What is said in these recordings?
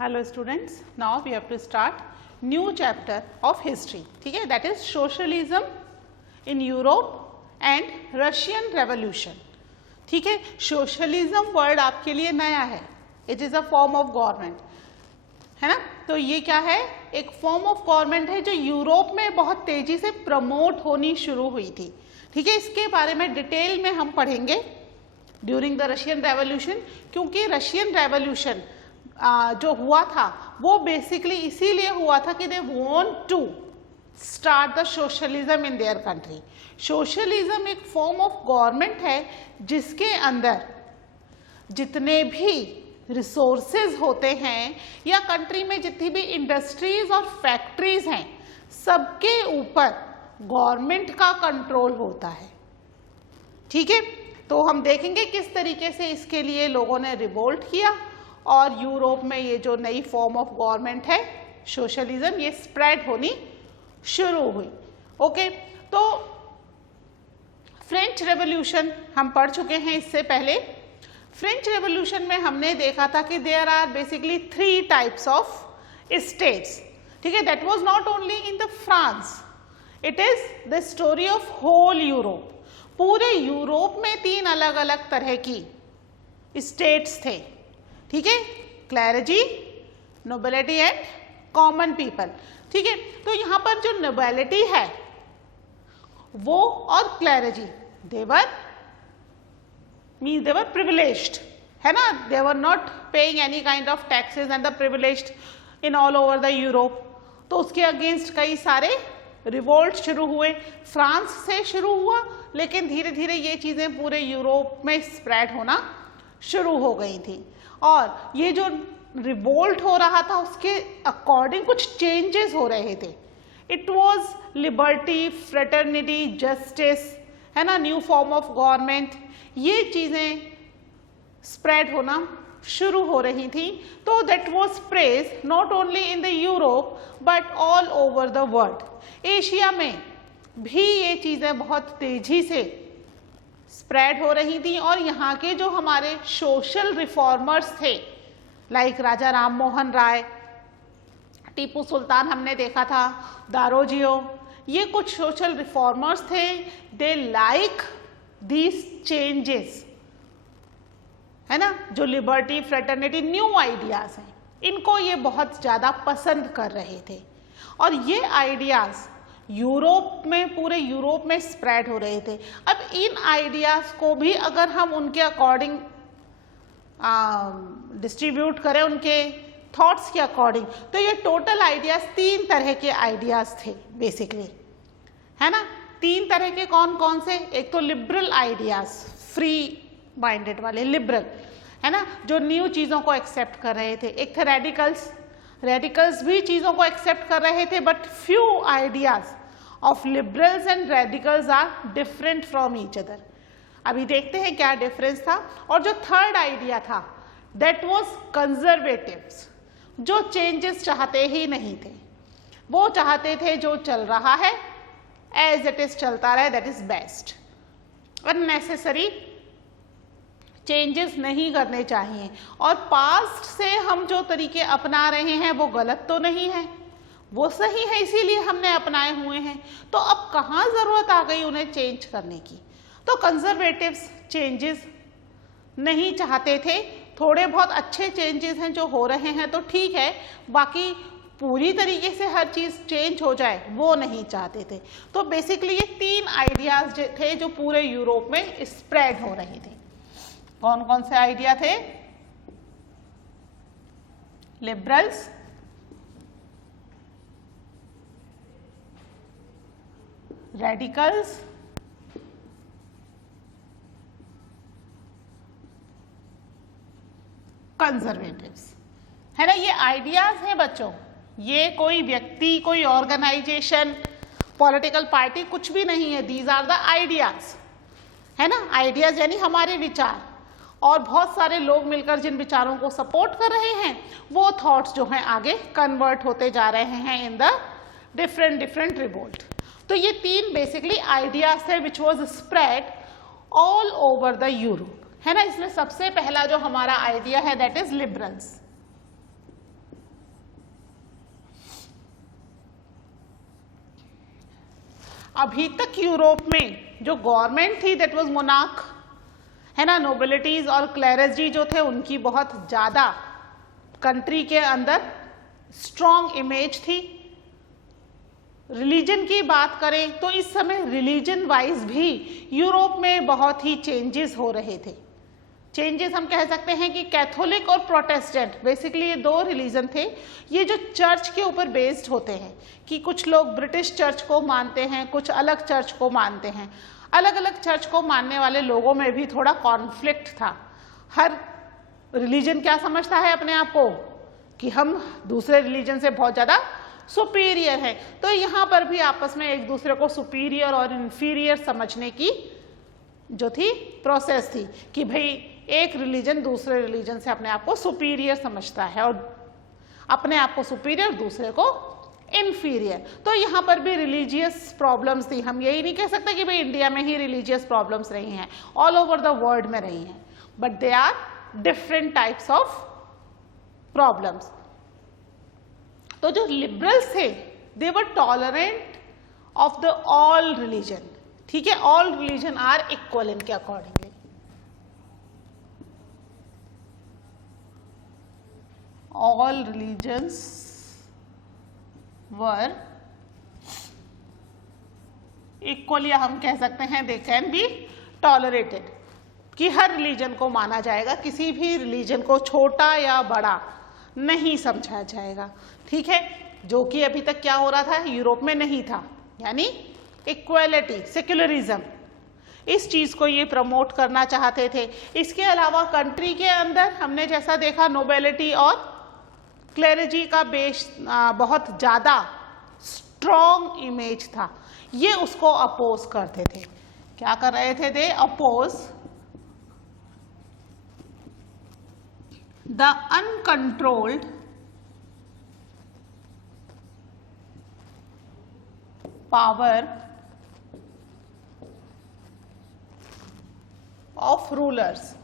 Hello students, now we have to start new chapter of history. ठीक है, that is socialism in Europe and Russian Revolution. ठीक है, socialism word आपके लिए नया है. It is a form of government, है ना. तो ये क्या है, एक फॉर्म ऑफ गवर्नमेंट है जो यूरोप में बहुत तेजी से प्रमोट होनी शुरू हुई थी. ठीक है, इसके बारे में डिटेल में हम पढ़ेंगे ड्यूरिंग द रशियन रेवोल्यूशन, क्योंकि रशियन रेवोल्यूशन जो हुआ था वो बेसिकली इसीलिए हुआ था कि they want to start the socialism in their country. Socialism एक फॉर्म ऑफ गवर्नमेंट है जिसके अंदर जितने भी रिसोर्सेज होते हैं या कंट्री में जितनी भी इंडस्ट्रीज और फैक्ट्रीज हैं सबके ऊपर गवर्नमेंट का कंट्रोल होता है. ठीक है, तो हम देखेंगे किस तरीके से इसके लिए लोगों ने रिवोल्ट किया और यूरोप में ये जो नई फॉर्म ऑफ गवर्नमेंट है सोशलिज्म ये स्प्रेड होनी शुरू हुई. ओके, तो फ्रेंच रेवोल्यूशन हम पढ़ चुके हैं इससे पहले. फ्रेंच रेवोल्यूशन में हमने देखा था कि there are basically 3 types of states. ठीक है, that was not only in the France, it is the story of whole Europe. पूरे यूरोप में 3 अलग अलग तरह की स्टेट्स थे. ठीक है, क्लैरिजी, नोबिलिटी एंड कॉमन पीपल. ठीक है, तो यहां पर जो नोबिलिटी है वो और क्लैरिजी देवर प्रिविलेज्ड, है ना. They were not paying any kind of taxes and the privileged in all over the Europe. तो उसके अगेंस्ट कई सारे रिवोल्ट शुरू हुए. फ्रांस से शुरू हुआ लेकिन धीरे धीरे ये चीजें पूरे यूरोप में स्प्रेड होना शुरू हो गई थी. और ये जो रिवोल्ट हो रहा था उसके अकॉर्डिंग कुछ चेंजेस हो रहे थे. It was liberty, fraternity, justice, है ना, न्यू फॉर्म ऑफ गवर्नमेंट, ये चीजें स्प्रेड होना शुरू हो रही थी. तो that was praise not only in the Europe but all over the world. Asia में भी ये चीजें बहुत तेजी से स्प्रेड हो रही थी और यहाँ के जो हमारे सोशल रिफॉर्मर्स थे लाइक राजा राम मोहन राय, टीपू सुल्तान हमने देखा था, दारोजियो, ये कुछ सोशल रिफॉर्मर्स थे. दे लाइक दीज चेंजेस, है ना, जो लिबर्टी, फ्रेटर्निटी, न्यू आइडियाज हैं, इनको ये बहुत ज़्यादा पसंद कर रहे थे. और ये आइडियाज़ यूरोप में, पूरे यूरोप में स्प्रेड हो रहे थे. अब इन आइडियाज़ को भी अगर हम उनके अकॉर्डिंग डिस्ट्रीब्यूट करें, उनके थॉट्स के अकॉर्डिंग, तो ये टोटल आइडियाज़ 3 तरह के आइडियाज़ थे बेसिकली, है ना. 3 तरह के कौन कौन से? एक तो लिबरल आइडियाज़, फ्री माइंडेड वाले लिबरल, है ना, जो न्यू चीज़ों को एक्सेप्ट कर रहे थे. एक थे रेडिकल्स, रेडिकल्स भी चीज़ों को एक्सेप्ट कर रहे थे but few ideas of liberals and radicals are different from each other. अभी देखते हैं क्या डिफरेंस था. और जो थर्ड आइडिया था दैट वाज कंजर्वेटिव्स, जो चेंजेस चाहते ही नहीं थे. वो चाहते थे जो चल रहा है एज इट इज चलता रहे, that is best. Unnecessary changes नहीं करने चाहिए. और पास्ट से हम जो तरीके अपना रहे हैं वो गलत तो नहीं है, वो सही है, इसीलिए हमने अपनाए हुए हैं. तो अब कहाँ ज़रूरत आ गई उन्हें चेंज करने की. तो कंजर्वेटिव्स चेंजेस नहीं चाहते थे. थोड़े बहुत अच्छे चेंजेस हैं जो हो रहे हैं तो ठीक है, बाकी पूरी तरीके से हर चीज़ चेंज हो जाए वो नहीं चाहते थे. तो बेसिकली ये 3 आइडियाज़ थे जो पूरे यूरोप में स्प्रेड हो रहे थे. कौन कौन से आइडिया थे? लिबरल्स, रेडिकल्स, कंजर्वेटिव्स, है ना. ये आइडियाज हैं बच्चों, ये कोई व्यक्ति, कोई ऑर्गेनाइजेशन, पॉलिटिकल पार्टी कुछ भी नहीं है. दीज आर द आइडियाज, है ना. आइडियाज यानी हमारे विचार, और बहुत सारे लोग मिलकर जिन विचारों को सपोर्ट कर रहे हैं वो थॉट्स जो हैं आगे कन्वर्ट होते जा रहे हैं इन द डिफरेंट रिवोल्ट. तो ये 3 बेसिकली आइडियाज थे which was spread all over the Europe, है ना. इसमें सबसे पहला जो हमारा आइडिया है दैट इज लिबरल्स. अभी तक यूरोप में जो गवर्नमेंट थी दैट वाज मोनार्क, है ना, नोबिलिटीज और क्लेरेजी जो थे उनकी बहुत ज़्यादा कंट्री के अंदर स्ट्रॉन्ग इमेज थी। रिलीजन की बात करें तो इस समय रिलीजन वाइज भी यूरोप में बहुत ही चेंजेस हो रहे थे। चेंजेस हम कह सकते हैं कि कैथोलिक और प्रोटेस्टेंट, बेसिकली ये दो रिलीजन थे, ये जो चर्च के ऊपर बेस्ड होते हैं कि कुछ लोग ब्रिटिश चर्च को मानते हैं, कुछ अलग चर्च को मानते हैं। अलग अलग चर्च को मानने वाले लोगों में भी थोड़ा कॉन्फ्लिक्ट था। हर रिलीजन क्या समझता है अपने आप को कि हम दूसरे रिलीजन से बहुत ज़्यादा सुपीरियर है, तो यहाँ पर भी आपस में एक दूसरे को सुपीरियर और इन्फीरियर समझने की जो थी प्रोसेस थी कि भाई एक रिलीजन दूसरे रिलीजन से अपने आप को सुपीरियर समझता है और अपने आप को सुपीरियर, दूसरे को इन्फीरियर। तो यहाँ पर भी रिलीजियस प्रॉब्लम्स थी। हम यही नहीं कह सकते कि भाई इंडिया में ही रिलीजियस प्रॉब्लम्स रही हैं, ऑल ओवर द वर्ल्ड में रही हैं, but they are different types of problems. तो जो लिबरल्स थे they were tolerant of the all religion, ठीक है, ऑल रिलीजन आर इक्वल इनके accordingly. All religions were equal, या हम कह सकते हैं दे कैन बी टॉलरेटेड, कि हर रिलीजन को माना जाएगा, किसी भी रिलीजन को छोटा या बड़ा नहीं समझा जाएगा, ठीक है, जो कि अभी तक क्या हो रहा था, यूरोप में नहीं था, यानी इक्वालिटी, सेक्युलरिज्म, इस चीज को ये प्रमोट करना चाहते थे। इसके अलावा कंट्री के अंदर हमने जैसा देखा नोबेलिटी और क्लेरिजी का बेस बहुत ज्यादा स्ट्रॉन्ग इमेज था, ये उसको अपोज करते थे। क्या कर रहे थे? They oppose the uncontrolled power of rulers,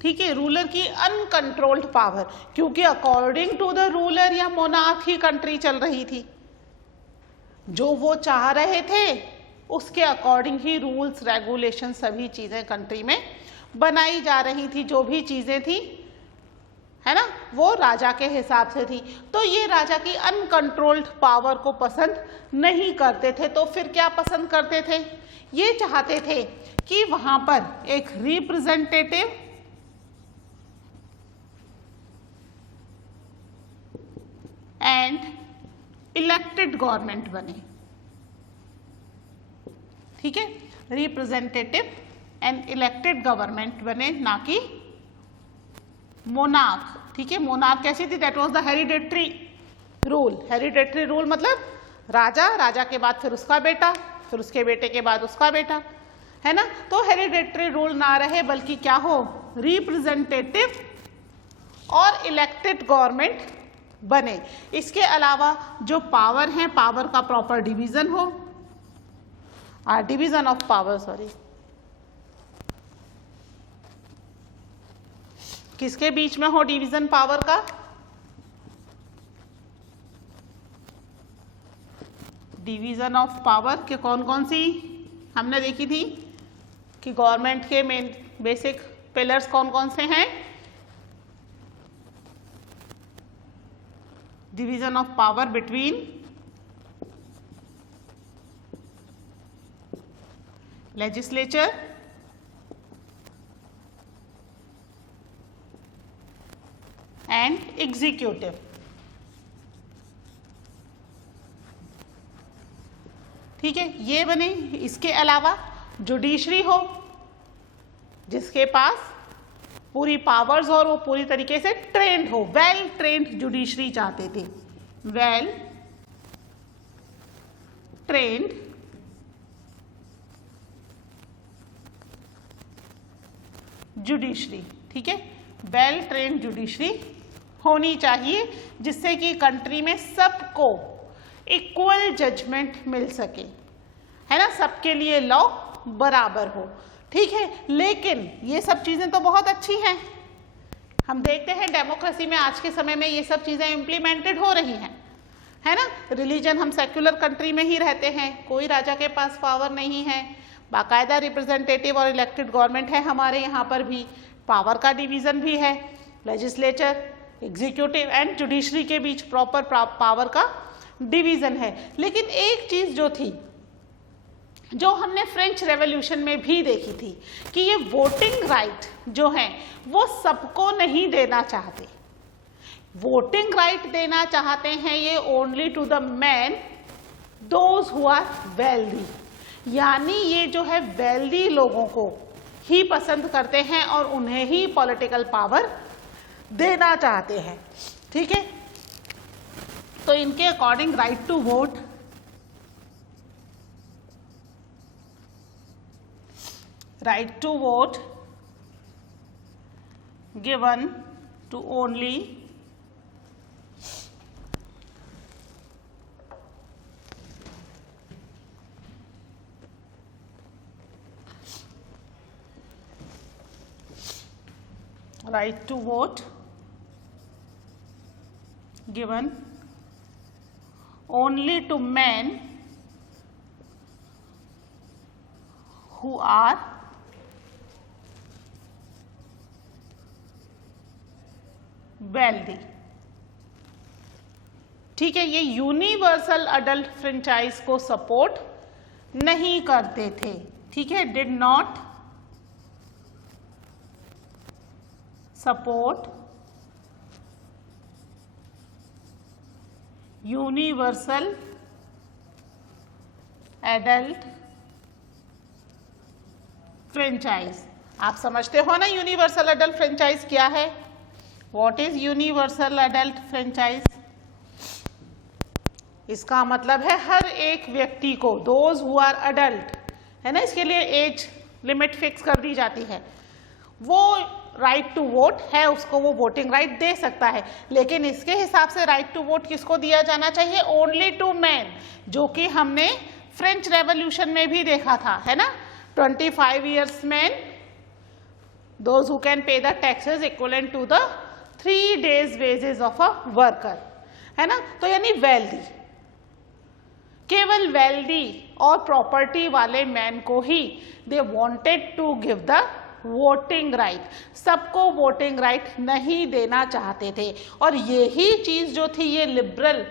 ठीक है, रूलर की अनकंट्रोल्ड पावर, क्योंकि अकॉर्डिंग टू द रूलर या मोनार्क ही कंट्री चल रही थी, जो वो चाह रहे थे उसके अकॉर्डिंग ही रूल्स रेगुलेशन सभी चीजें कंट्री में बनाई जा रही थी। जो भी चीजें थी, है ना, वो राजा के हिसाब से थी। तो ये राजा की अनकंट्रोल्ड पावर को पसंद नहीं करते थे। तो फिर क्या पसंद करते थे? ये चाहते थे कि वहां पर एक रिप्रेजेंटेटिव एंड इलेक्टेड गवर्नमेंट बने, ठीक है, रिप्रेजेंटेटिव एंड इलेक्टेड गवर्नमेंट बने, ना कि मोनार्क, ठीक है। मोनार्क कैसी थी? That was the hereditary rule. Hereditary rule मतलब राजा, राजा के बाद फिर उसका बेटा, फिर उसके बेटे के बाद उसका बेटा, है ना। तो हेरिडेटरी रूल ना रहे, बल्कि क्या हो, रिप्रेजेंटेटिव और इलेक्टेड गवर्नमेंट बने। इसके अलावा जो पावर है, पावर का प्रॉपर डिवीजन हो, डिवीजन ऑफ पावर, सॉरी, किसके बीच में हो डिवीजन पावर का? डिवीजन ऑफ पावर के कौन कौन सी हमने देखी थी कि गवर्नमेंट के मेन बेसिक पिलर्स कौन कौन से हैं? Division of power between legislature and executive, ठीक है, ये बने। इसके अलावा जुडिशरी हो, जिसके पास पूरी पावर्स और वो पूरी तरीके से ट्रेंड हो, वेल ट्रेंड जुडिशरी चाहते थे, वेल ट्रेंड जुडिशरी, ठीक है, वेल ट्रेंड जुडिशरी होनी चाहिए, जिससे कि कंट्री में सबको इक्वल जजमेंट मिल सके, है ना, सबके लिए लॉ बराबर हो, ठीक है। लेकिन ये सब चीजें तो बहुत अच्छी हैं, हम देखते हैं डेमोक्रेसी में आज के समय में ये सब चीजें इम्प्लीमेंटेड हो रही हैं, है ना। रिलीजन, हम सेक्युलर कंट्री में ही रहते हैं, कोई राजा के पास पावर नहीं है, बाकायदा रिप्रेजेंटेटिव और इलेक्टेड गवर्नमेंट है हमारे यहाँ पर भी, पावर का डिवीजन भी है, लेजिस्लेचर, एग्जीक्यूटिव एंड जुडिशरी के बीच प्रॉपर पावर का डिवीजन है। लेकिन एक चीज जो थी, जो हमने फ्रेंच रेवोल्यूशन में भी देखी थी, कि ये वोटिंग राइट जो है वो सबको नहीं देना चाहते। वोटिंग राइट देना चाहते हैं ये only to the man those who are wealthy, यानी ये जो है वेल्दी लोगों को ही पसंद करते हैं और उन्हें ही पॉलिटिकल पावर देना चाहते हैं। ठीक है, तो इनके according right to vote given to only right to vote given only to men who are wealthy. ठीक है, ये यूनिवर्सल अडल्ट फ्रेंचाइज को सपोर्ट नहीं करते थे। ठीक है, did not support universal adult franchise. आप समझते हो ना यूनिवर्सल एडल्ट फ्रेंचाइज क्या है? What is universal adult franchise? इसका मतलब है हर एक व्यक्ति को, दोज हु आर अडल्ट, है ना, इसके लिए एज लिमिट फिक्स कर दी जाती है, वो राइट टू वोट है, उसको वो वोटिंग राइट दे सकता है। लेकिन इसके हिसाब से राइट टू वोट किसको दिया जाना चाहिए? ओनली टू मैन, जो कि हमने फ्रेंच रेवोल्यूशन में भी देखा था, है ना। 25 years man, those who can pay the taxes equivalent to the 3 days wages of a worker, है ना। तो यानी वेल्दी, केवल वेल्दी और प्रॉपर्टी वाले मैन को ही they wanted to give the voting right, सबको वोटिंग राइट नहीं देना चाहते थे। और यही चीज जो थी ये लिबरल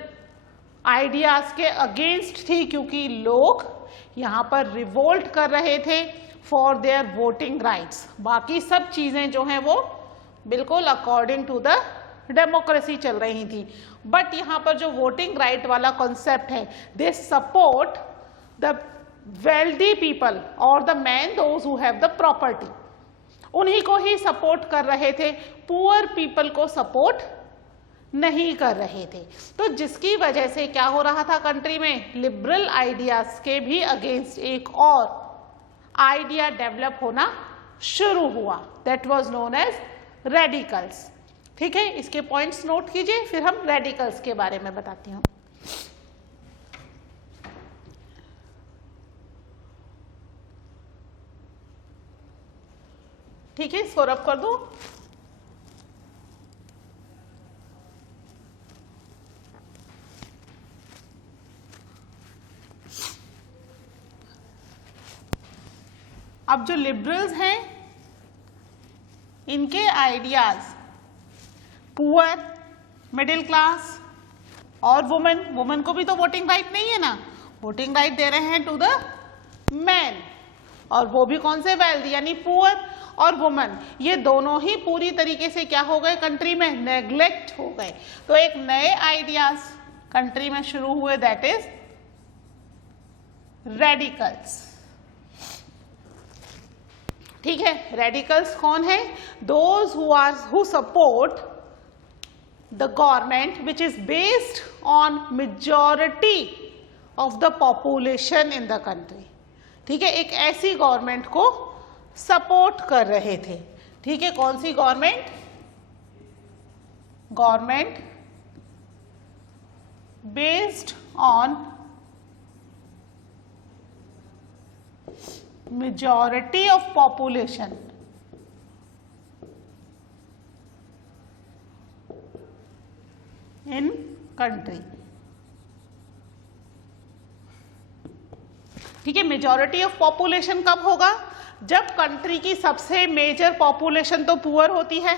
आइडियाज के अगेंस्ट थी, क्योंकि लोग यहाँ पर रिवोल्ट कर रहे थे फॉर देयर वोटिंग राइट्स। बाकी सब चीजें जो हैं वो बिल्कुल अकॉर्डिंग टू द डेमोक्रेसी चल रही थी, बट यहाँ पर जो वोटिंग राइट वाला कॉन्सेप्ट है, they support the wealthy people और the man those who have the property, उन्हीं को ही सपोर्ट कर रहे थे, पुअर पीपल को सपोर्ट नहीं कर रहे थे। तो जिसकी वजह से क्या हो रहा था कंट्री में, लिबरल आइडियाज के भी अगेंस्ट एक और आइडिया डेवलप होना शुरू हुआ, that was known as radicals. ठीक है, इसके पॉइंट्स नोट कीजिए, फिर हम रेडिकल्स के बारे में बताती हूँ। ठीक है, इसको रब कर दो। अब जो लिबरल्स हैं, इनके आइडियाज पुअर, मिडिल क्लास और वुमेन को भी तो वोटिंग राइट नहीं है ना, वोटिंग राइट दे रहे हैं टू द मैन, और वो भी कौन से वेल्दी, यानी पुअर और वुमेन, ये दोनों ही पूरी तरीके से क्या हो गए कंट्री में, नेग्लेक्ट हो गए। तो एक नए आइडियाज कंट्री में शुरू हुए, दैट इज रेडिकल्स। ठीक है, रेडिकल्स कौन है? Those who support the government which is based on majority of the population in the country. ठीक है, एक ऐसी गवर्नमेंट को सपोर्ट कर रहे थे। ठीक है, कौन सी government? Government based on majority of population in country। ठीक है। मेजॉरिटी ऑफ पॉपुलेशन कब होगा? जब कंट्री की सबसे मेजर पॉपुलेशन तो पुअर होती है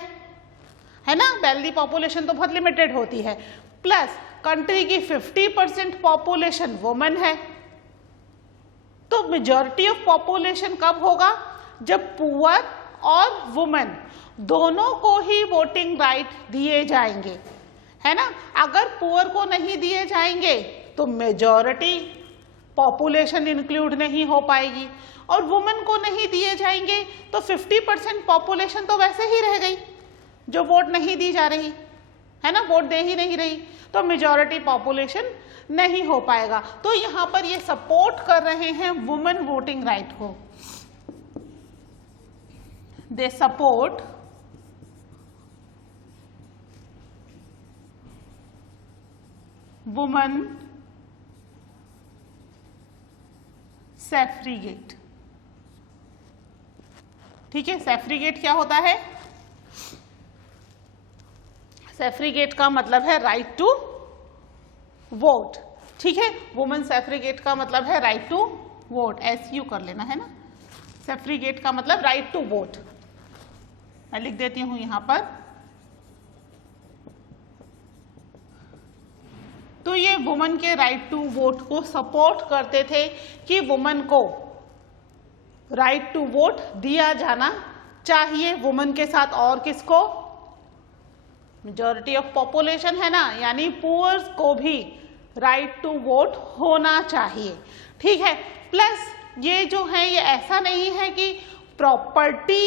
ना, वेल्दी पॉपुलेशन तो बहुत लिमिटेड होती है, प्लस कंट्री की 50% पॉपुलेशन वुमेन है। तो मेजॉरिटी ऑफ पॉपुलेशन कब होगा? जब पुअर और वुमेन दोनों को ही वोटिंग राइट दिए जाएंगे, है ना। अगर पुअर को नहीं दिए जाएंगे तो मेजॉरिटी पॉपुलेशन इंक्लूड नहीं हो पाएगी, और वुमेन को नहीं दिए जाएंगे तो 50% पॉपुलेशन तो वैसे ही रह गई जो वोट नहीं दी जा रही, है ना, वोट दे ही नहीं रही, तो मेजॉरिटी पॉपुलेशन नहीं हो पाएगा। तो यहाँ पर ये सपोर्ट कर रहे हैं वुमेन वोटिंग राइट को, दे सपोर्ट वुमेन सैफ्रीगेट। ठीक है, सैफ्रीगेट क्या होता है? सैफ्रीगेट का मतलब है राइट टू वोट। ठीक है, वुमेन सैफ्रीगेट का मतलब है राइट टू वोट, SU कर लेना, है ना। सैफ्रीगेट का मतलब राइट टू वोट। मैं लिख देती हूं यहां पर। तो ये वुमेन के राइट टू वोट को सपोर्ट करते थे कि वुमेन को राइट टू वोट दिया जाना चाहिए। वुमेन के साथ और किसको? मेजॉरिटी ऑफ पॉपुलेशन है ना, यानी पुअर्स को भी राइट टू वोट होना चाहिए। ठीक है, प्लस ये जो है ये ऐसा नहीं है कि प्रॉपर्टी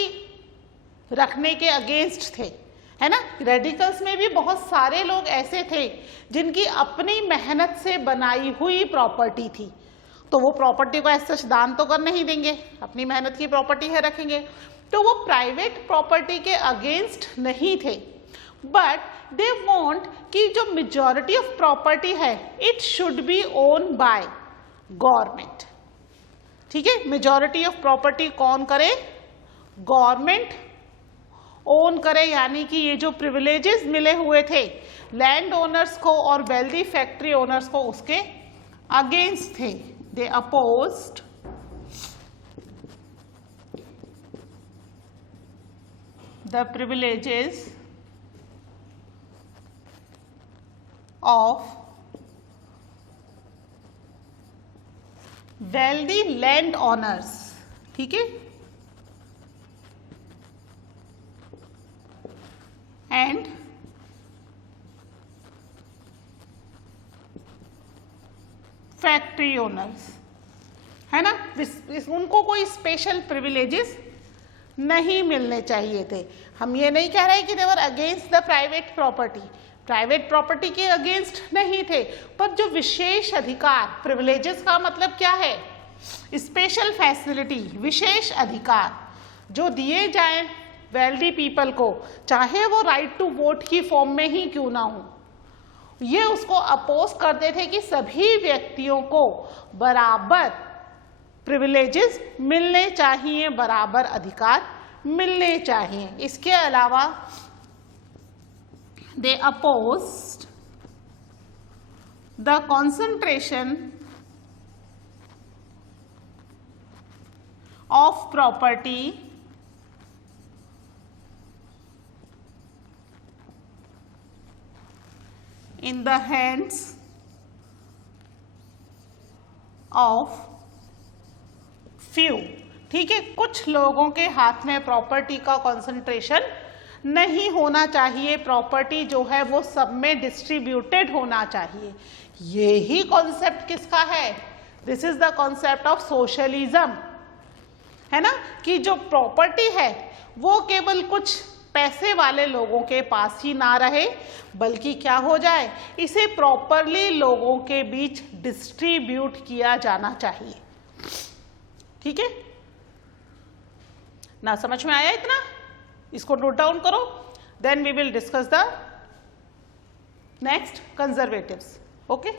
रखने के अगेंस्ट थे, है ना। रेडिकल्स में भी बहुत सारे लोग ऐसे थे जिनकी अपनी मेहनत से बनाई हुई प्रॉपर्टी थी, तो वो प्रॉपर्टी को ऐसा दान तो कर नहीं देंगे, अपनी मेहनत की प्रॉपर्टी है रखेंगे। तो वो प्राइवेट प्रॉपर्टी के अगेंस्ट नहीं थे, बट दे वांट कि जो मेजॉरिटी ऑफ प्रॉपर्टी है it should be own by government. ठीक है, मेजॉरिटी ऑफ प्रॉपर्टी कौन करे? गवर्नमेंट ओन करे, यानी कि ये जो प्रिविलेजेस मिले हुए थे लैंड ओनर्स को और वेल्दी फैक्ट्री ओनर्स को, उसके अगेंस्ट थे। They opposed the privileges of wealthy land owners. ठीक है, एंड फैक्ट्री ओनर्स, है ना। उनको कोई स्पेशल प्रिविलेजेस नहीं मिलने चाहिए थे। हम ये नहीं कह रहे कि they were against the private property, private property के अगेंस्ट नहीं थे, पर जो विशेष अधिकार, प्रिविलेजेस का मतलब क्या है? स्पेशल फैसिलिटी, विशेष अधिकार जो दिए जाएं वेल्दी पीपल को, चाहे वो राइट टू वोट की फॉर्म में ही क्यों ना हो, ये उसको अपोज करते थे कि सभी व्यक्तियों को बराबर प्रिविलेजेस मिलने चाहिए, बराबर अधिकार मिलने चाहिए। इसके अलावा they opposed the concentration of property in the hands of few। ठीक है, कुछ लोगों के हाथ में प्रॉपर्टी का कंसंट्रेशन नहीं होना चाहिए, प्रॉपर्टी जो है वो सब में डिस्ट्रीब्यूटेड होना चाहिए। ये ही कॉन्सेप्ट किसका है? This is the concept of socialism, है ना, कि जो प्रॉपर्टी है वो केवल कुछ पैसे वाले लोगों के पास ही ना रहे, बल्कि क्या हो जाए, इसे प्रॉपरली लोगों के बीच डिस्ट्रीब्यूट किया जाना चाहिए। ठीक है ना, समझ में आया इतना? इसको नोट डाउन करो, then we will discuss the next conservatives. Okay,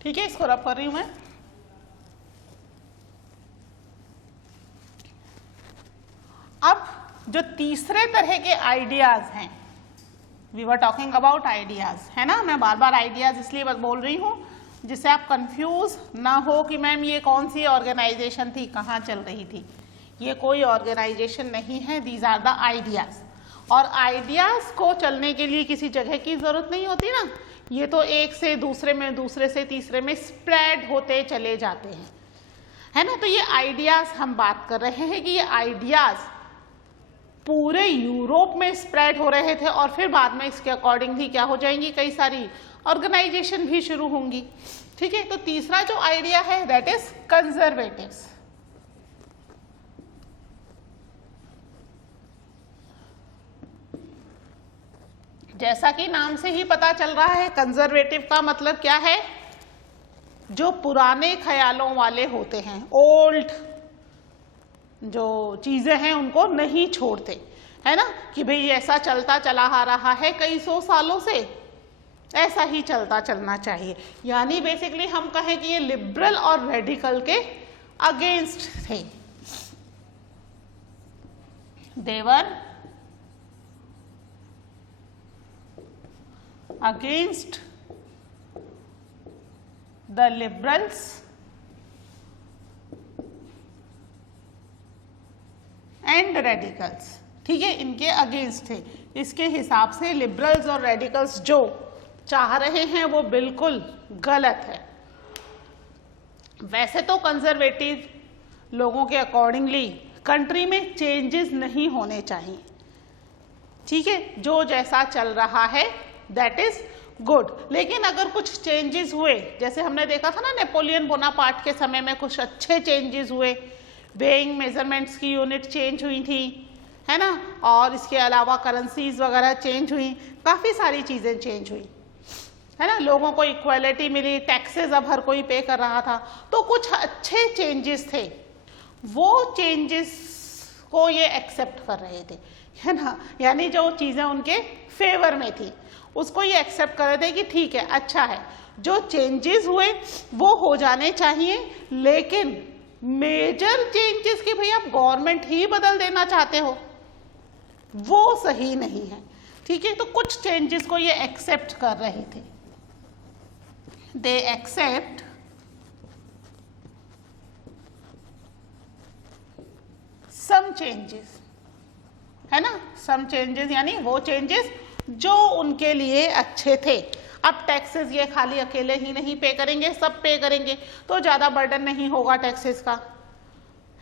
ठीक है, इसको रब कर रही हूं मैं। जो तीसरे तरह के आइडियाज हैं, we were talking about ideas, है ना, मैं बार बार आइडियाज इसलिए बोल रही हूँ जिससे आप कंफ्यूज ना हो कि मैम ये कौन सी ऑर्गेनाइजेशन थी, कहाँ चल रही थी। ये कोई ऑर्गेनाइजेशन नहीं है, दीज आर द आइडियाज। और आइडियाज को चलने के लिए किसी जगह की जरूरत नहीं होती ना, ये तो एक से दूसरे में, दूसरे से तीसरे में स्प्रेड होते चले जाते हैं, है ना। तो ये आइडियाज हम बात कर रहे हैं कि ये आइडियाज पूरे यूरोप में स्प्रेड हो रहे थे और फिर बाद में इसके अकॉर्डिंगली क्या हो जाएंगी, कई सारी ऑर्गेनाइजेशन भी शुरू होंगी। ठीक है, तो तीसरा जो आइडिया है दैट इज कंजर्वेटिव्स। जैसा कि नाम से ही पता चल रहा है, कंजर्वेटिव का मतलब क्या है, जो पुराने ख्यालों वाले होते हैं, ओल्ड जो चीजें हैं उनको नहीं छोड़ते, है ना, कि भाई ऐसा चलता चला आ रहा है कई सौ सालों से, ऐसा ही चलता चलना चाहिए। यानी बेसिकली हम कहें कि ये लिबरल और रेडिकल के अगेंस्ट थे। देवर against the liberals and radicals। ठीक है, इनके अगेंस्ट थे। इसके हिसाब से लिबरल्स और रेडिकल्स जो चाह रहे हैं वो बिल्कुल गलत है। वैसे तो कंजर्वेटिव लोगों के अकॉर्डिंगली कंट्री में चेंजेस नहीं होने चाहिए, ठीक है, जो जैसा चल रहा है दैट इज गुड। लेकिन अगर कुछ चेंजेस हुए, जैसे हमने देखा था ना नेपोलियन बोनापार्ट के समय में कुछ अच्छे चेंजेस हुए, वेइंग मेजरमेंट्स की यूनिट चेंज हुई थी, है ना, और इसके अलावा करेंसीज वगैरह चेंज हुई, काफ़ी सारी चीज़ें चेंज हुई, है ना, लोगों को इक्वालिटी मिली, टैक्सेस अब हर कोई पे कर रहा था, तो कुछ अच्छे चेंजेस थे, वो चेंजेस को ये एक्सेप्ट कर रहे थे, है ना, यानी जो चीज़ें उनके फेवर में थी उसको ये एक्सेप्ट कर रहे थे कि ठीक है, अच्छा है, जो चेंजेस हुए वो हो जाने चाहिए, लेकिन मेजर चेंजेस कि भाई आप गवर्नमेंट ही बदल देना चाहते हो वो सही नहीं है। ठीक है, तो कुछ चेंजेस को ये एक्सेप्ट कर रहे थे, दे एक्सेप्ट सम चेंजेस, है ना, सम चेंजेस यानी वो चेंजेस जो उनके लिए अच्छे थे। अब टैक्सेस ये खाली अकेले ही नहीं पे करेंगे, सब पे करेंगे तो ज़्यादा बर्डन नहीं होगा टैक्सेस का,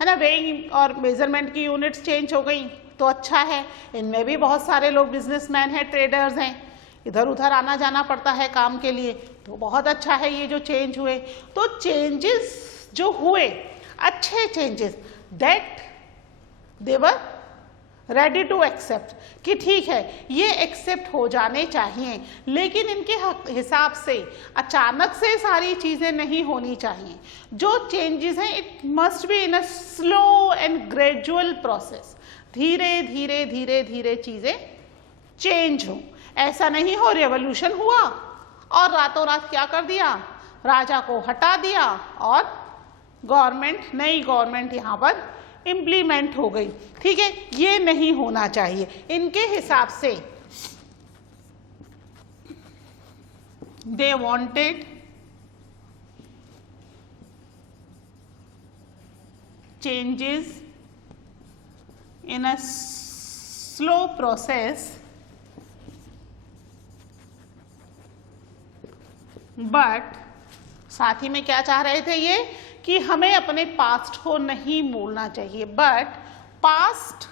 है ना। वेइंग और मेजरमेंट की यूनिट्स चेंज हो गई तो अच्छा है, इनमें भी बहुत सारे लोग बिजनेसमैन हैं, ट्रेडर्स हैं, इधर उधर आना जाना पड़ता है काम के लिए, तो बहुत अच्छा है ये जो चेंज हुए। तो चेंजेस जो हुए अच्छे changes, that they were ready to accept, कि ठीक है ये एक्सेप्ट हो जाने चाहिए, लेकिन इनके हिसाब से अचानक से सारी चीज़ें नहीं होनी चाहिए। जो चेंजेस हैं it must be in a slow and gradual process, धीरे धीरे धीरे धीरे चीज़ें चेंज हो। ऐसा नहीं हो रेवोल्यूशन हुआ और रातों रात क्या कर दिया, राजा को हटा दिया और गवर्नमेंट, नई गवर्नमेंट यहाँ पर इम्प्लीमेंट हो गई। ठीक है, ये नहीं होना चाहिए। इनके हिसाब से they wanted changes in a slow process but साथ ही में क्या चाह रहे थे ये कि हमें अपने पास्ट को नहीं भूलना चाहिए, but past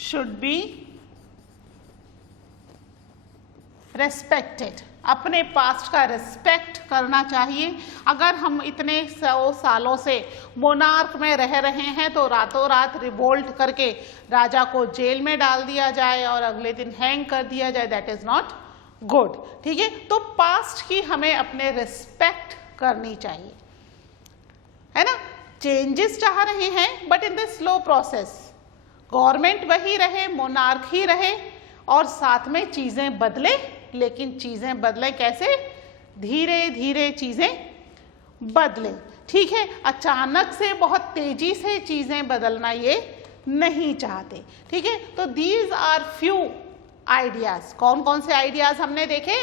should be respected, अपने पास्ट का रेस्पेक्ट करना चाहिए। अगर हम इतने 100 सालों से मोनार्क में रह रहे हैं तो रातों रात रिवोल्ट करके राजा को जेल में डाल दिया जाए और अगले दिन हैंग कर दिया जाए, दैट इज नॉट गुड। ठीक है, तो पास्ट की हमें अपने रिस्पेक्ट करनी चाहिए, है ना। चेंजेस चाह रहे हैं but in the slow process, government वही रहे, मोनार्क ही रहे और साथ में चीजें बदले, लेकिन चीजें बदले कैसे, धीरे धीरे चीजें बदले। ठीक है, अचानक से बहुत तेजी से चीजें बदलना ये नहीं चाहते। ठीक है, तो दीज आर फ्यू आइडियाज। कौन कौन से आइडियाज हमने देखे?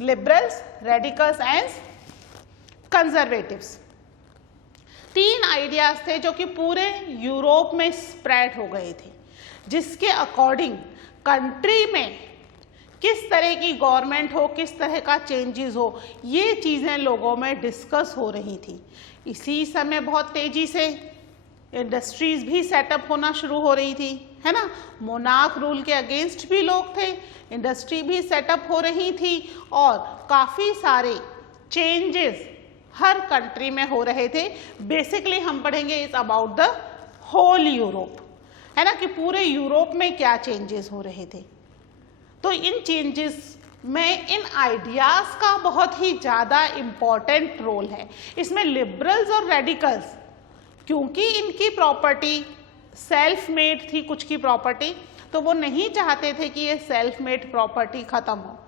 Liberals, radicals and conservatives. 3 ideas थे जो कि पूरे यूरोप में स्प्रेड हो गए थे, जिसके अकॉर्डिंग कंट्री में किस तरह की गवर्नमेंट हो, किस तरह का चेंजेस हो, ये चीज़ें लोगों में डिस्कस हो रही थी। इसी समय बहुत तेजी से इंडस्ट्रीज भी सेटअप होना शुरू हो रही थी, है ना। मोनार्क रूल के अगेंस्ट भी लोग थे, इंडस्ट्री भी सेटअप हो रही थी और काफ़ी सारे चेंजेस हर कंट्री में हो रहे थे। बेसिकली हम पढ़ेंगे is about the whole Europe, है ना, कि पूरे यूरोप में क्या चेंजेस हो रहे थे। तो इन चेंजेस में इन आइडियाज का बहुत ही ज़्यादा इम्पॉर्टेंट रोल है। इसमें लिबरल्स और रेडिकल्स, क्योंकि इनकी प्रॉपर्टी सेल्फ मेड थी, कुछ की प्रॉपर्टी, तो वो नहीं चाहते थे कि ये सेल्फ मेड प्रॉपर्टी खत्म हो,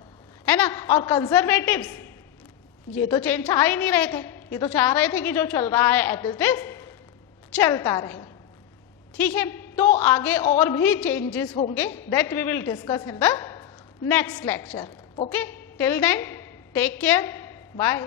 है ना। और कंजर्वेटिव्स ये तो चेंज चाह ही नहीं रहे थे, ये तो चाह रहे थे कि जो चल रहा है एज इट इज चलता रहे। ठीक है, तो आगे और भी चेंजेस होंगे, that we will discuss in the next lecture. Okay, till then, take care, bye.